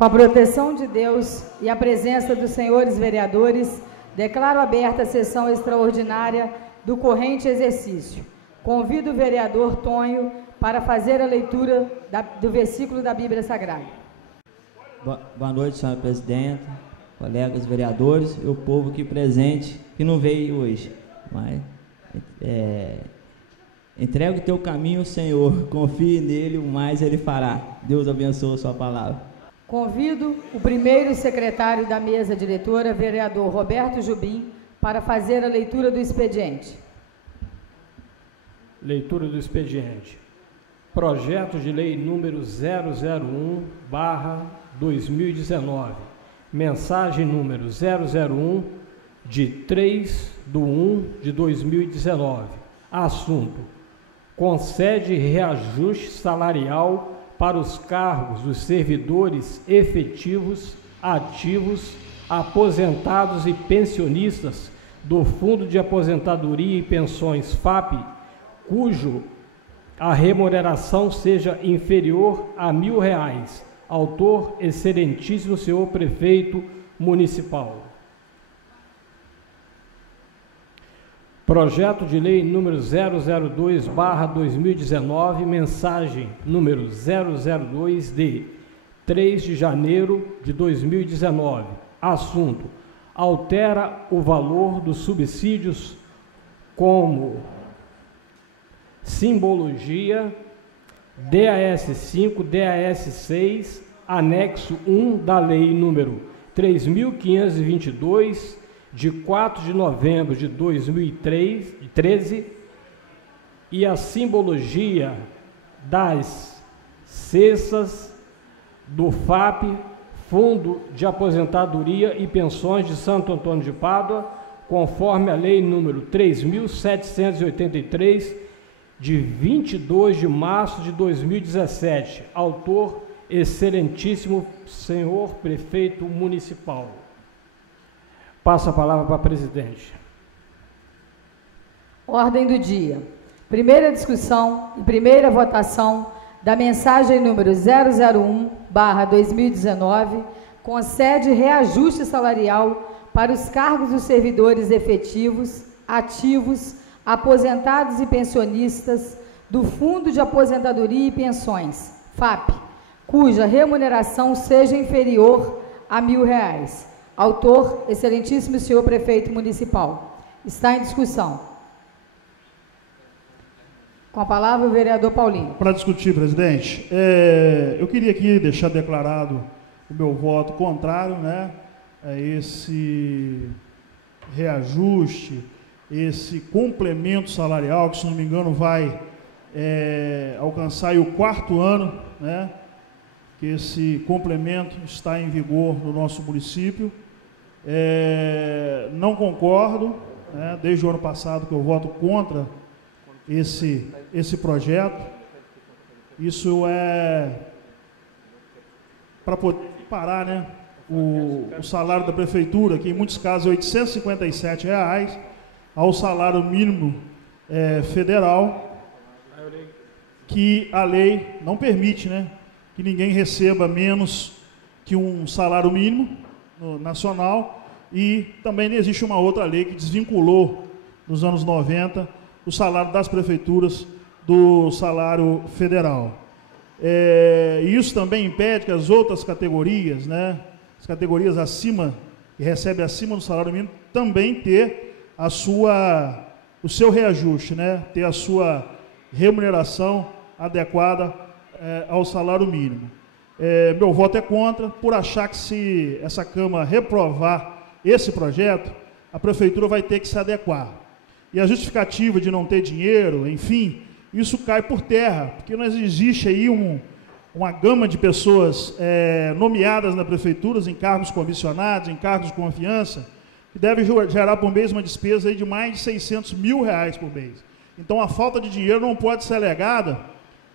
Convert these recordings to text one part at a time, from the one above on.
Com a proteção de Deus e a presença dos senhores vereadores, declaro aberta a sessão extraordinária do corrente exercício. Convido o vereador Tonho para fazer a leitura do versículo da Bíblia Sagrada. Boa noite, senhora presidenta, colegas vereadores e o povo aqui presente, que não veio hoje. Mas, entrega o teu caminho ao Senhor, confie nele, o mais ele fará. Deus abençoe a sua palavra. Convido o primeiro secretário da mesa diretora, vereador Roberto Jubim, para fazer a leitura do expediente. Leitura do expediente. Projeto de lei número 001/2019. Mensagem número 001 de 3/1/2019. Assunto: concede reajuste salarial para os cargos dos servidores efetivos, ativos, aposentados e pensionistas do Fundo de Aposentadoria e Pensões FAP, cujo a remuneração seja inferior a R$1.000. Autor, excelentíssimo senhor prefeito municipal. Projeto de lei número 002/2019, mensagem número 002 de 3 de janeiro de 2019. Assunto: altera o valor dos subsídios como simbologia DAS 5, DAS 6, anexo 1 da lei número 3.522, de 4 de novembro de 2013, e a simbologia das cestas do FAP, Fundo de Aposentadoria e Pensões de Santo Antônio de Pádua, conforme a lei número 3.783, de 22 de março de 2017. Autor, excelentíssimo senhor prefeito municipal. Passo a palavra para a presidente. Ordem do dia. Primeira discussão e primeira votação da mensagem número 001/2019, concede reajuste salarial para os cargos dos servidores efetivos, ativos, aposentados e pensionistas do Fundo de Aposentadoria e Pensões, FAP, cuja remuneração seja inferior a R$1.000. Autor, excelentíssimo senhor prefeito municipal. Está em discussão. Com a palavra o vereador Paulinho. Para discutir, presidente, eu queria aqui deixar declarado o meu voto contrário, né, a esse reajuste, esse complemento salarial, que, se não me engano, vai alcançar aí o 4º ano, né, que esse complemento está em vigor no nosso município. Não concordo, né, desde o ano passado que eu voto contra esse projeto. Isso é para poder parar, né, o salário da prefeitura, que em muitos casos é R$857, ao salário mínimo federal, que a lei não permite, né, que ninguém receba menos que um salário mínimo nacional, e também existe uma outra lei que desvinculou, nos anos 90, o salário das prefeituras do salário federal. Isso também impede que as outras categorias, né, as categorias acima, que recebem acima do salário mínimo, também ter o seu reajuste, né, ter a sua remuneração adequada ao salário mínimo. Meu voto é contra, por achar que, se essa Câmara reprovar esse projeto, a prefeitura vai ter que se adequar. E a justificativa de não ter dinheiro, enfim, isso cai por terra, porque não existe aí uma gama de pessoas nomeadas na prefeitura, em cargos comissionados, em cargos de confiança, que deve gerar por mês uma despesa aí de mais de R$600 mil por mês. Então, a falta de dinheiro não pode ser alegada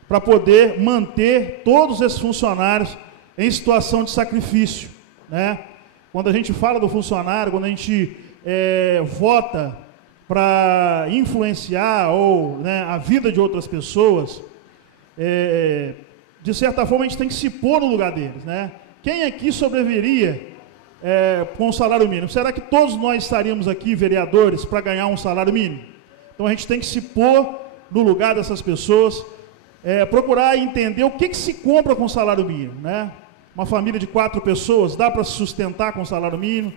para poder manter todos esses funcionários em situação de sacrifício, né? Quando a gente fala do funcionário, quando a gente vota para influenciar a vida de outras pessoas, de certa forma a gente tem que se pôr no lugar deles, né? Quem aqui sobreviveria com o salário mínimo? Será que todos nós estaríamos aqui, vereadores, para ganhar um salário mínimo? Então a gente tem que se pôr no lugar dessas pessoas, procurar entender o que se compra com salário mínimo, né? Uma família de 4 pessoas, dá para se sustentar com salário mínimo?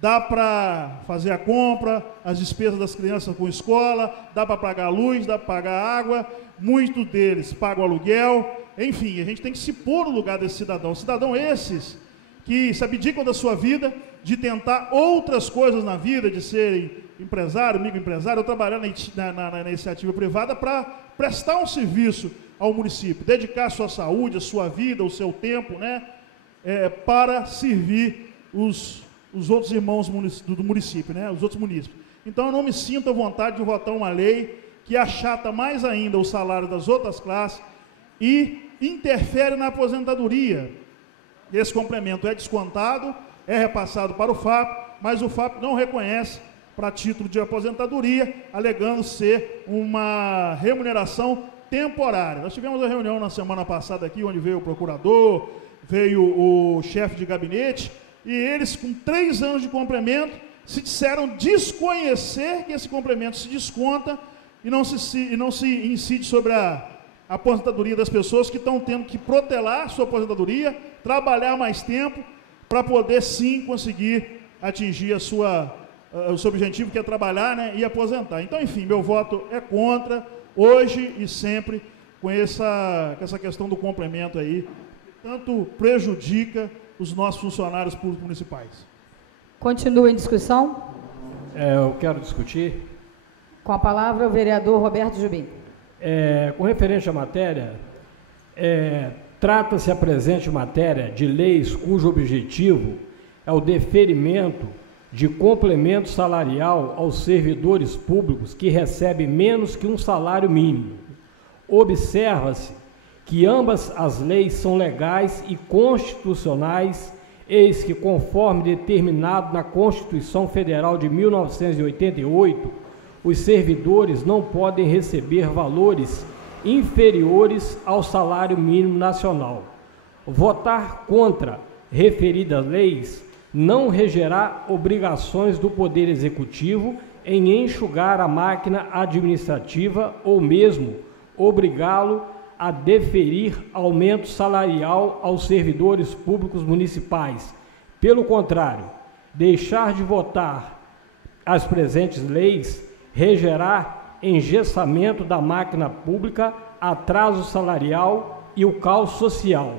Dá para fazer a compra, as despesas das crianças com escola, dá para pagar a luz, dá para pagar a água, muitos deles pagam aluguel, enfim, a gente tem que se pôr no lugar desse cidadão. Cidadão esses que se abdicam da sua vida, de tentar outras coisas na vida, de serem empresário, microempresário, ou trabalhar na iniciativa privada para prestar um serviço ao município, dedicar a sua saúde, a sua vida, o seu tempo, né, para servir os outros irmãos do município, né, os outros munícipes. Então eu não me sinto à vontade de votar uma lei que achata mais ainda o salário das outras classes e interfere na aposentadoria. Esse complemento é descontado, é repassado para o FAP, mas o FAP não reconhece para título de aposentadoria, alegando ser uma remuneração temporária. Nós tivemos uma reunião na semana passada aqui, onde veio o procurador, veio o chefe de gabinete, e eles, com 3 anos de complemento, se disseram desconhecer que esse complemento se desconta e não se incide sobre a aposentadoria das pessoas que estão tendo que protelar sua aposentadoria, trabalhar mais tempo, para poder sim conseguir atingir o seu objetivo, que é trabalhar, né, e aposentar. Então, enfim, meu voto é contra, hoje e sempre, com essa questão do complemento aí, que tanto prejudica os nossos funcionários públicos municipais. Continua em discussão? Eu quero discutir. Com a palavra o vereador Roberto Jubim. Com referente à matéria, trata-se a presente matéria de leis cujo objetivo é o deferimento de complemento salarial aos servidores públicos que recebem menos que um salário mínimo. Observa-se que ambas as leis são legais e constitucionais, eis que, conforme determinado na Constituição Federal de 1988, os servidores não podem receber valores inferiores ao salário mínimo nacional. Votar contra referidas leis não regerá obrigações do Poder Executivo em enxugar a máquina administrativa ou mesmo obrigá-lo a deferir aumento salarial aos servidores públicos municipais. Pelo contrário, deixar de votar as presentes leis regerá engessamento da máquina pública, atraso salarial e o caos social.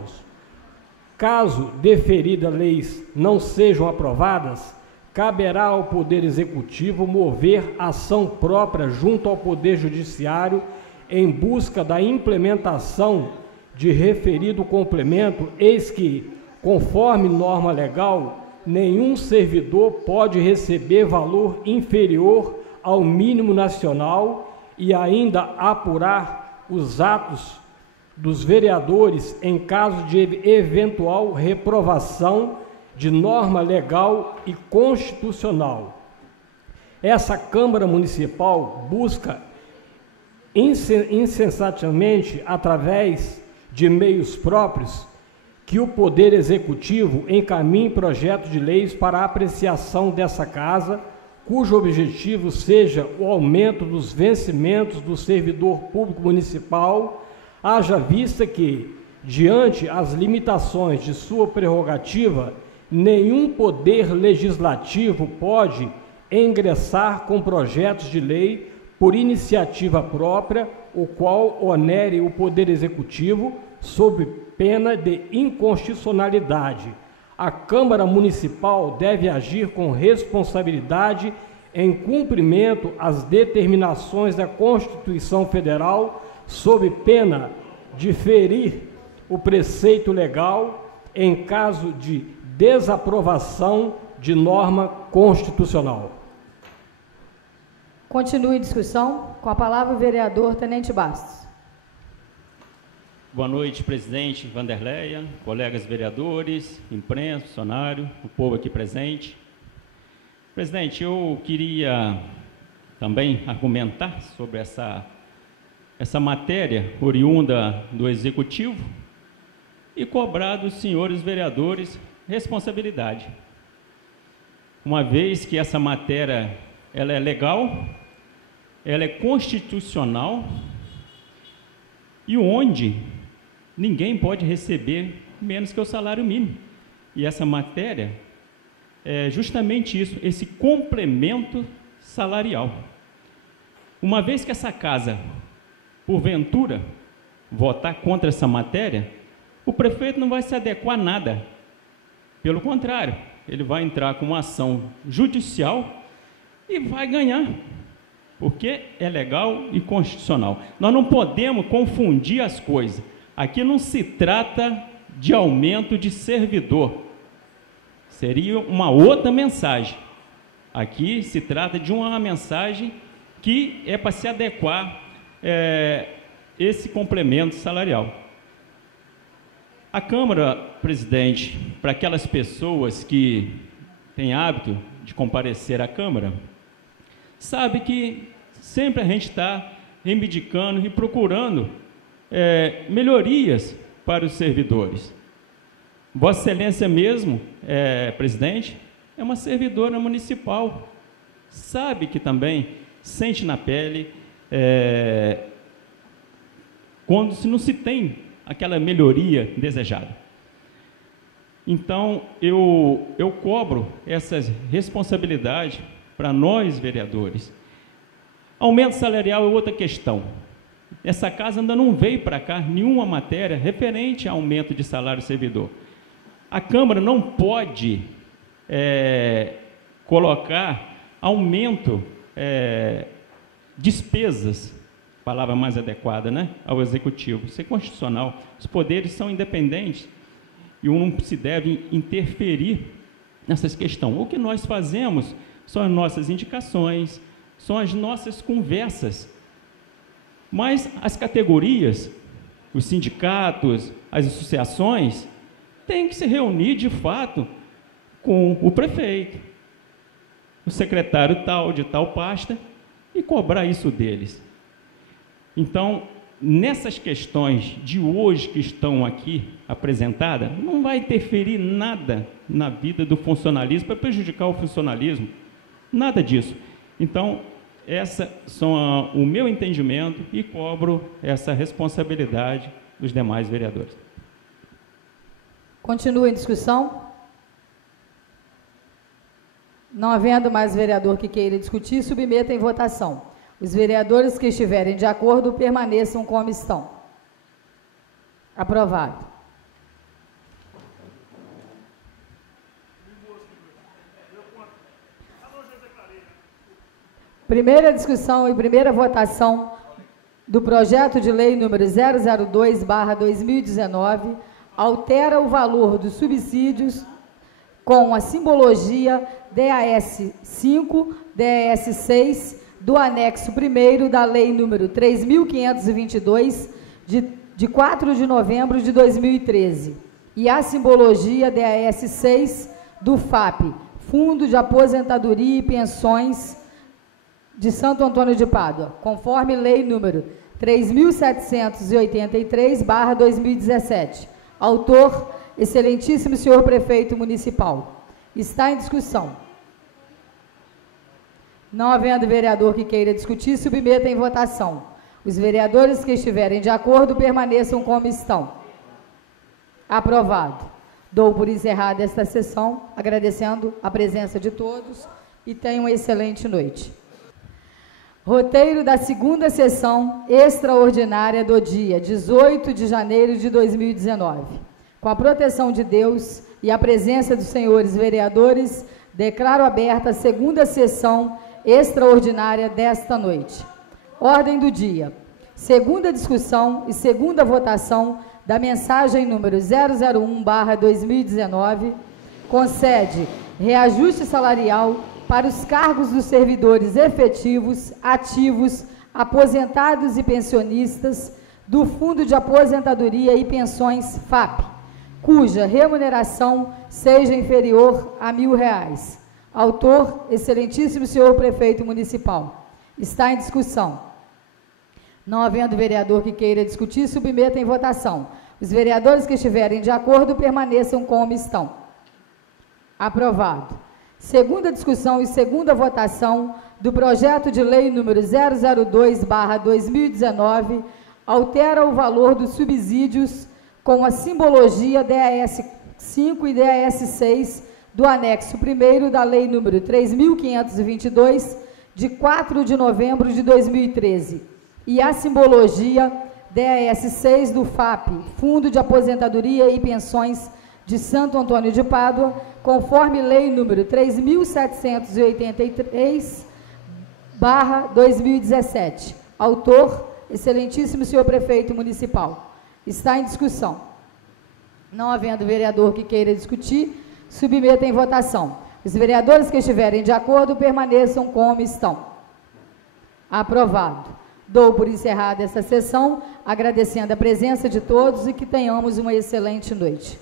Caso deferidas leis não sejam aprovadas, caberá ao Poder Executivo mover ação própria junto ao Poder Judiciário em busca da implementação de referido complemento, eis que, conforme norma legal, nenhum servidor pode receber valor inferior ao mínimo nacional e ainda apurar os atos dos vereadores em caso de eventual reprovação de norma legal e constitucional. Essa Câmara Municipal busca incessantemente, através de meios próprios, que o Poder Executivo encaminhe projetos de leis para a apreciação dessa Casa, cujo objetivo seja o aumento dos vencimentos do servidor público municipal, haja vista que, diante as limitações de sua prerrogativa, nenhum poder legislativo pode ingressar com projetos de lei por iniciativa própria, o qual onere o Poder Executivo sob pena de inconstitucionalidade. A Câmara Municipal deve agir com responsabilidade em cumprimento às determinações da Constituição Federal, sob pena de ferir o preceito legal em caso de desaprovação de norma constitucional. Continue a discussão. Com a palavra o vereador Tenente Bastos. Boa noite, presidente Vanderleia, colegas vereadores, imprensa, funcionário, o povo aqui presente. Presidente, eu queria também argumentar sobre essa matéria oriunda do Executivo, e cobrar dos senhores vereadores responsabilidade. Uma vez que essa matéria ela é legal, ela é constitucional e onde ninguém pode receber menos que o salário mínimo. E essa matéria é justamente isso, esse complemento salarial. Uma vez que essa casa, porventura, votar contra essa matéria, o prefeito não vai se adequar a nada. Pelo contrário, ele vai entrar com uma ação judicial e vai ganhar, porque é legal e constitucional. Nós não podemos confundir as coisas. Aqui não se trata de aumento de servidor. Seria uma outra mensagem. Aqui se trata de uma mensagem que é para se adequar esse complemento salarial. A Câmara, presidente, para aquelas pessoas que têm hábito de comparecer à Câmara, sabe que sempre a gente está reivindicando e procurando melhorias para os servidores. Vossa Excelência mesmo, presidente, é uma servidora municipal, sabe que também sente na pele quando não se tem aquela melhoria desejada. Então, eu cobro essas responsabilidades para nós, vereadores. Aumento salarial é outra questão. Essa casa ainda não veio para cá nenhuma matéria referente a aumento de salário servidor. A Câmara não pode colocar aumento, despesas, palavra mais adequada, né, ao Executivo. Isso é constitucional. Os poderes são independentes e um não se deve interferir nessas questões. O que nós fazemos são as nossas indicações, são as nossas conversas. Mas as categorias, os sindicatos, as associações, têm que se reunir de fato com o prefeito, o secretário tal, de tal pasta, e cobrar isso deles. Então, nessas questões de hoje que estão aqui apresentadas, não vai interferir nada na vida do funcionalismo, para prejudicar o funcionalismo, nada disso. Então, essas são o meu entendimento e cobro essa responsabilidade dos demais vereadores. Continua em discussão? Não havendo mais vereador que queira discutir, submeta em votação. Os vereadores que estiverem de acordo permaneçam como estão. Aprovado. Primeira discussão e primeira votação do projeto de lei número 002/2019, altera o valor dos subsídios com a simbologia DAS 5, DAS 6, do anexo 1º da lei número 3.522, de 4 de novembro de 2013, e a simbologia DAS 6 do FAP, Fundo de Aposentadoria e Pensões de Santo Antônio de Pádua, conforme lei número 3.783/2017. Autor, excelentíssimo senhor prefeito municipal. Está em discussão. Não havendo vereador que queira discutir, submeta em votação. Os vereadores que estiverem de acordo permaneçam como estão. Aprovado. Dou por encerrada esta sessão, agradecendo a presença de todos e tenham uma excelente noite. Roteiro da segunda sessão extraordinária do dia 18 de janeiro de 2019. Com a proteção de Deus e a presença dos senhores vereadores, declaro aberta a segunda sessão extraordinária desta noite. Ordem do dia. Segunda discussão e segunda votação da mensagem número 001/2019, concede reajuste salarial para os cargos dos servidores efetivos, ativos, aposentados e pensionistas do Fundo de Aposentadoria e Pensões FAP, cuja remuneração seja inferior a R$1.000. Autor, excelentíssimo senhor prefeito municipal. Está em discussão. Não havendo vereador que queira discutir, submeta em votação. Os vereadores que estiverem de acordo permaneçam como estão. Aprovado. Segunda discussão e segunda votação do projeto de lei número 002/2019, altera o valor dos subsídios com a simbologia DAS 5 e DAS 6 do anexo 1º da lei número 3.522, de 4 de novembro de 2013, e a simbologia DAS 6 do FAP, Fundo de Aposentadoria e Pensões de Santo Antônio de Pádua, conforme lei número 3.783/2017. Autor, excelentíssimo senhor prefeito municipal. Está em discussão. Não havendo vereador que queira discutir, submeta em votação. Os vereadores que estiverem de acordo permaneçam como estão. Aprovado. Dou por encerrada essa sessão, agradecendo a presença de todos e que tenhamos uma excelente noite.